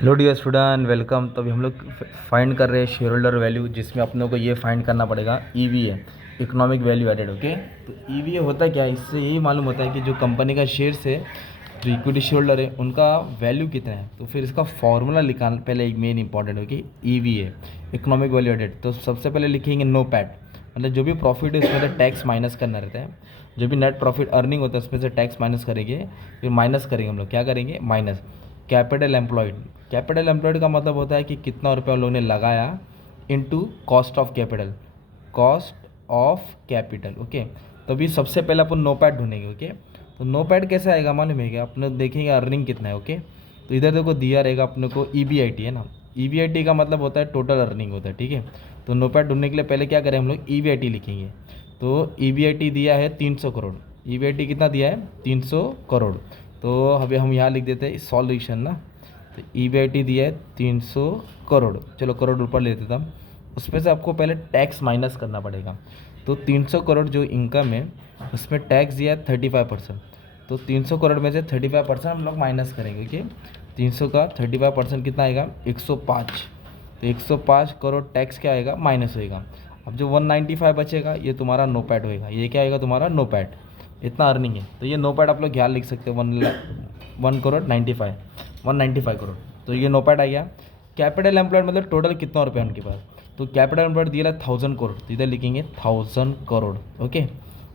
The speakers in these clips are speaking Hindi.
Hello dear student, welcome. तो अभी हम लोग फाइंड कर रहे हैं शेयर होल्डर वैल्यू, जिसमें अपने को ये फाइंड करना पड़ेगा EVA, economic value added. Okay, तो ईवीए होता है क्या? इससे यही मालूम होता है कि जो कंपनी का शेयर्स है, जो इक्विटी शेयर होल्डर है, उनका वैल्यू कितना है। तो फिर इसका फॉर्मूला लिखा पहले, एक मेन इंपॉर्टेंट है कि ईवीए, इकोनॉमिक वैल्यू एडेड। तो सबसे पहले लिखेंगे नो पैट, मतलब जो भी प्रॉफिट है उसमें से टैक्स माइनस करना रहता है। जो भी नेट प्रॉफिट अर्निंग होता है उसमें से टैक्स माइनस करेंगे। फिर माइनस करेंगे हम लोग, क्या करेंगे? Minus capital employed. Capital employed का मतलब होता है कि कितना रुपया लोगों ने लगाया into cost of capital, cost of capital. Okay, तो अभी सबसे पहले अपन नो पैड ढूंढेंगे। ओके, तो नो पैड कैसे आएगा मालूम है क्या? अपने देखेंगे अर्निंग कितना है। ओके, तो इधर देखो दिया रहेगा अपने को ईबीआईटी, है ना। ईबीआईटी का मतलब होता है टोटल अर्निंग होता है, ठीक है। तो नो पैड ढूंढने के लिए पहले क्या करें हम लोग? ईबीआईटी लिखेंगे। तो ईबीआईटी दिया है 300 करोड़। ईबीआईटी कितना दिया है? 300 करोड़। तो अभी हम यहाँ लिख देते हैं सॉल्यूशन ना। तो ईबीआईटी दिया है 300 करोड़। चलो करोड़ ऊपर ले देता हूँ। उसमें से आपको पहले टैक्स माइनस करना पड़ेगा। तो 300 करोड़ जो इनकम है उसमें टैक्स दिया है 35%। तो 300 करोड़ में से 35% हम लोग माइनस करेंगे। ओके, 300 का 35% कितना आएगा? 105। तो 105 करोड़ टैक्स क्या आएगा? माइनस होएगा। अब जो 195 बचेगा ये तुम्हारा नो पैट होएगा। ये क्या आएगा तुम्हारा? No PAT. इतना अर्निंग है तो ये नो पैट आप लोग ध्यान लिख सकते हो। 1 करोड़ 95 करोड़। तो ये नो पैट आ गया। कैपिटल एम्प्लॉयड मतलब टोटल कितना रुपया उनके पास। तो कैपिटल एम्प्लॉयड दिया है 1000 करोड़, तो इधर लिखेंगे 1000 करोड़। ओके,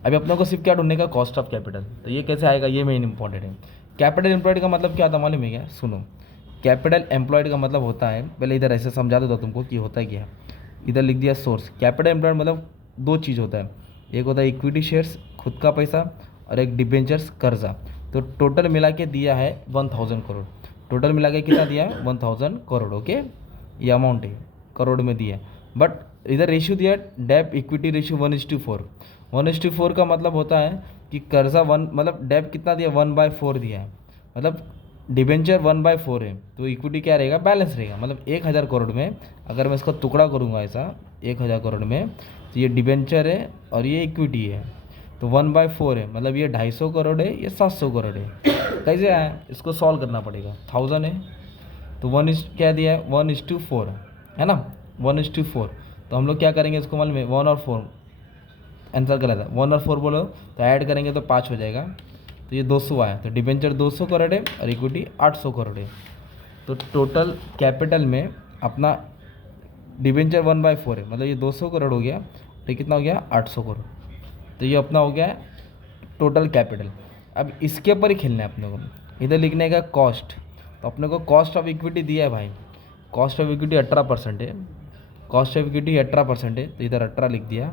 अभी अपने को सिर्फ क्या ढूंढने का? Cost of capital. तो ये कैसे आएगा? ये मेन इंपॉर्टेंट है। कैपिटल एम्प्लॉयड का मतलब क्या था मालूम है क्या? सुनो, कैपिटल एम्प्लॉयड का मतलब होता है, पहले इधर ऐसे समझा देता तुमको कि होता है क्या। इधर लिख दिया सोर्स। कैपिटल एम्प्लॉयड मतलब दो चीज़ होता है, एक होता है इक्विटी शेयर्स, खुद का पैसा, और एक डिबेंचर्स, कर्जा। तो टोटल मिला के दिया है 1000 करोड़। टोटल मिला के कितना दिया है? 1000 करोड़। ओके, ये अमाउंट है, करोड़ में दिया है। बट इधर रेशियो दिया है डेप इक्विटी रेशियो 1:4। 1:4 का मतलब होता है कि कर्जा 1, मतलब डेप कितना दिया? 1/4 दिया है। मतलब डिबेंचर 1/4 है, तो इक्विटी क्या रहेगा? बैलेंस रहेगा। मतलब 1000 करोड़ में अगर मैं इसका टुकड़ा करूँगा ऐसा 1000 करोड़ में, तो ये डिबेंचर है और ये इक्विटी है। तो 1/4 है, मतलब ये 250 करोड़ है, ये 700 करोड़ है। कैसे आया? इसको सॉल्व करना पड़ेगा। 1000 है तो क्या दिया है? 1:4 है ना, 1:4। तो हम लोग क्या करेंगे इसको? मालूम है 1 और 4 आंसर गलत है। 1 और 4 बोलो तो ऐड करेंगे तो 5 हो जाएगा। तो ये 200 आया। तो डिबेंचर 200 करोड़ है और इक्विटी 800 करोड़ है। तो टोटल कैपिटल में अपना डिबेंचर 1/4 है, मतलब ये 200 करोड़ हो गया। तो कितना हो गया? 800 करोड़। तो ये अपना हो गया टोटल कैपिटल। अब इसके ऊपर ही खेलना है अपने को। इधर लिखने का कॉस्ट। तो अपने को कॉस्ट ऑफ इक्विटी दिया है भाई। कॉस्ट ऑफ इक्विटी 18% है। कॉस्ट ऑफ इक्विटी 18% है, तो इधर 18 लिख दिया।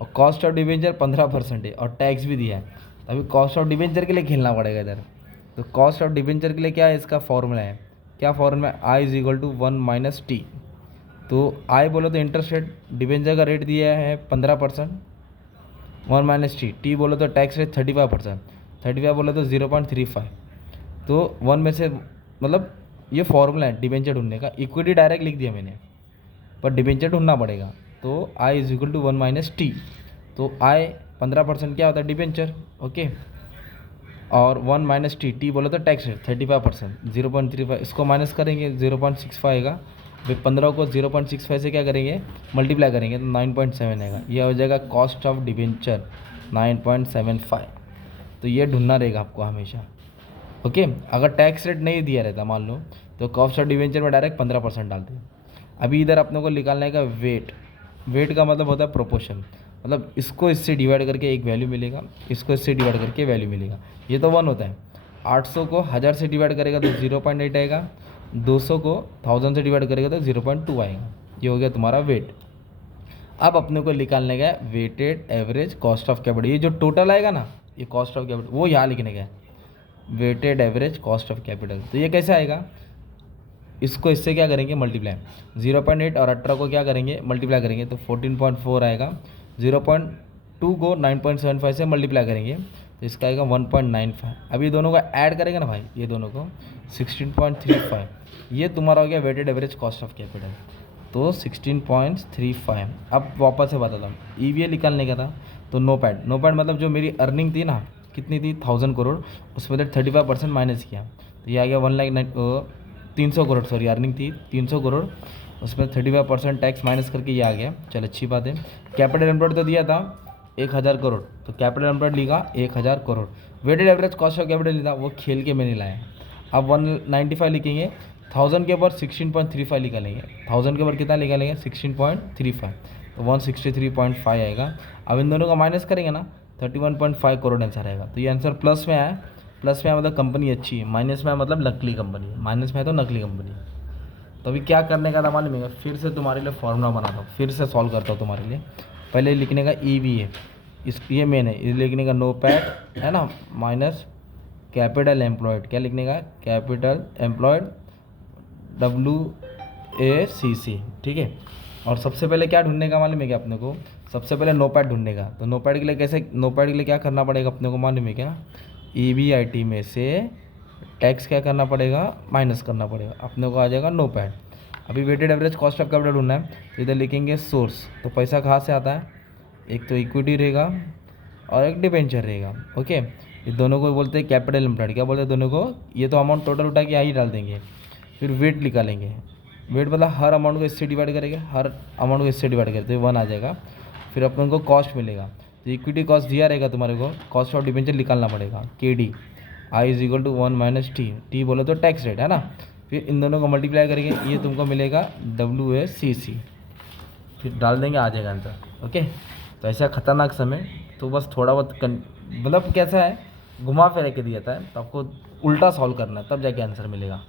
और कॉस्ट ऑफ डिवेंचर 15% है, और टैक्स भी दिया है। अभी कॉस्ट ऑफ डिवेंचर के लिए खेलना पड़ेगा इधर। तो कॉस्ट ऑफ डिवेंचर के लिए क्या है? इसका फॉर्मूला है। क्या फॉर्मूला है? I is equal to 1 - T. तो आई बोलो तो इंटरेस्ट रेट, डिवेंचर का रेट दिया है 15%, 1 - टी बोलो तो टैक्स रेट 35%, 35 बोलो तो 0.35। तो 1 में से, मतलब ये फॉर्मूला है डिवेंचर ढूंढने का। इक्विटी डायरेक्ट लिख दिया मैंने, पर डिवेंचर ढूंढना पड़ेगा। तो I is equal to 1 - T. तो आई 15% क्या होता है? डिवेंचर। ओके, और 1 - टी बोलो तो टैक्स रेट 35%, 0.35। इसको माइनस करेंगे 0.65 आएगा। फिर 15 को 0.65 से क्या करेंगे? मल्टीप्लाई करेंगे तो 9.7 आएगा। यह हो जाएगा कॉस्ट ऑफ डिवेंचर 9.75। तो ये ढूंढना रहेगा आपको हमेशा। ओके, अगर टैक्स रेट नहीं दिया रहता मान लो, तो कॉस्ट ऑफ डिवेंचर में डायरेक्ट 15% डालते हैं। अभी इधर अपने को निकालने का वेट। वेट का मतलब होता है प्रोपोर्शन, मतलब इसको इससे डिवाइड करके एक वैल्यू मिलेगा, इसको इससे डिवाइड करके वैल्यू मिलेगा। ये तो 1 होता है। 800 को 1000 से डिवाइड करेगा तो 0.8 आएगा। 200 को 1000 से डिवाइड करेगा तो 0.2 आएगा। ये हो गया तुम्हारा वेट। अब अपने को निकालने का weighted average cost of capital. ये जो टोटल आएगा ना, ये कॉस्ट ऑफ कैपिटल, वो यहाँ लिखने का है, weighted average cost of capital. तो ये कैसे आएगा? इसको इससे क्या करेंगे? मल्टीप्लाई। 0.8 और 18 को क्या करेंगे? मल्टीप्लाई करेंगे तो 14.4 आएगा। 0.2 को 9.75 से मल्टीप्लाई करेंगे तो इसका आएगा 1.95। अब ये दोनों का ऐड करेंगे ना भाई, ये दोनों को 16.35। ये तुम्हारा हो गया weighted average cost of capital. तो 16.35। अब वापस से बताता हूँ, ईवीए निकालने का था। तो नो पैड, नो पैड मतलब जो मेरी अर्निंग थी ना, कितनी थी? 1000 करोड़। उसमें से 35% माइनस किया तो ये आ गया 1,00,000 300 करोड़, सॉरी अर्निंग थी 300 करोड़, उसमें 35% टैक्स माइनस करके ये आ गया। चल अच्छी बात है। कैपिटल एम्प्लॉयड तो दिया था 1000 करोड़, तो कैपिटल एम्प्लॉयड लिखा 1000 crore. Weighted average cost of capital लिखा, वो खेल के मैंने लाया। अब 195 लिखेंगे, 1000 के ऊपर 16.35 निकालेंगे, 1000 के ऊपर कितना निकालेंगे 16.35, तो 163.5 आएगा। अब इन दोनों का माइनस करेंगे ना, 31.5 करोड़ आंसर आएगा। तो ये आंसर प्लस में आया, प्लस में आया मतलब कंपनी अच्छी है, माइनस में आया मतलब नकली कंपनी है, माइनस में है तो नकली कंपनी है। तो अभी क्या करने का था मालूम है, फिर से तुम्हारे लिए फॉर्मूला बनाता हूँ, फिर से सॉल्व करता हूँ तुम्हारे लिए। पहले लिखने का EVA, इस ये मेन है, ये लिखने का NOPAT है ना, माइनस कैपिटल एम्प्लॉयड, क्या लिखने का कैपिटल एम्प्लॉयड WACC, ठीक है। और सबसे पहले क्या ढूंढने का मालूम है क्या अपने को, सबसे पहले NOPAT ढूंढने का। तो NOPAT के लिए कैसे, NOPAT के लिए क्या करना पड़ेगा अपने को मालूम है क्या, EBIT में से टैक्स क्या करना पड़ेगा, माइनस करना पड़ेगा, अपने को आ जाएगा NOPAT। अभी weighted average cost of capital ढूंढना है, तो इधर लिखेंगे सोर्स, तो पैसा कहाँ से आता है, एक तो इक्विटी रहेगा और एक डिबेंचर रहेगा, ओके। ये दोनों को बोलते हैं कैपिटल एम्प्लॉयड, क्या बोलते हैं दोनों को, ये तो अमाउंट टोटल उठा के यहाँ ही डाल देंगे। फिर वेट निकालेंगे, वेट मतलब हर अमाउंट को इससे डिवाइड करेंगे, हर अमाउंट को इससे डिवाइड करते हुए 1 आ जाएगा। फिर अपन को कॉस्ट मिलेगा, तो इक्विटी कॉस्ट दिया रहेगा तुम्हारे को, कॉस्ट ऑफ डिबेंचर निकालना पड़ेगा, KD I = 1 - T बोले तो टैक्स रेट है ना। फिर इन दोनों को मल्टीप्लाई करेंगे, ये तुमको मिलेगा WACC, फिर डाल देंगे, आ जाएगा आंसर, ओके। तो ऐसा खतरनाक समय तो बस थोड़ा बहुत मतलब कैसा है, घुमा फिरा के दिया था, तो आपको उल्टा सॉल्व करना है, तब जाके आंसर मिलेगा।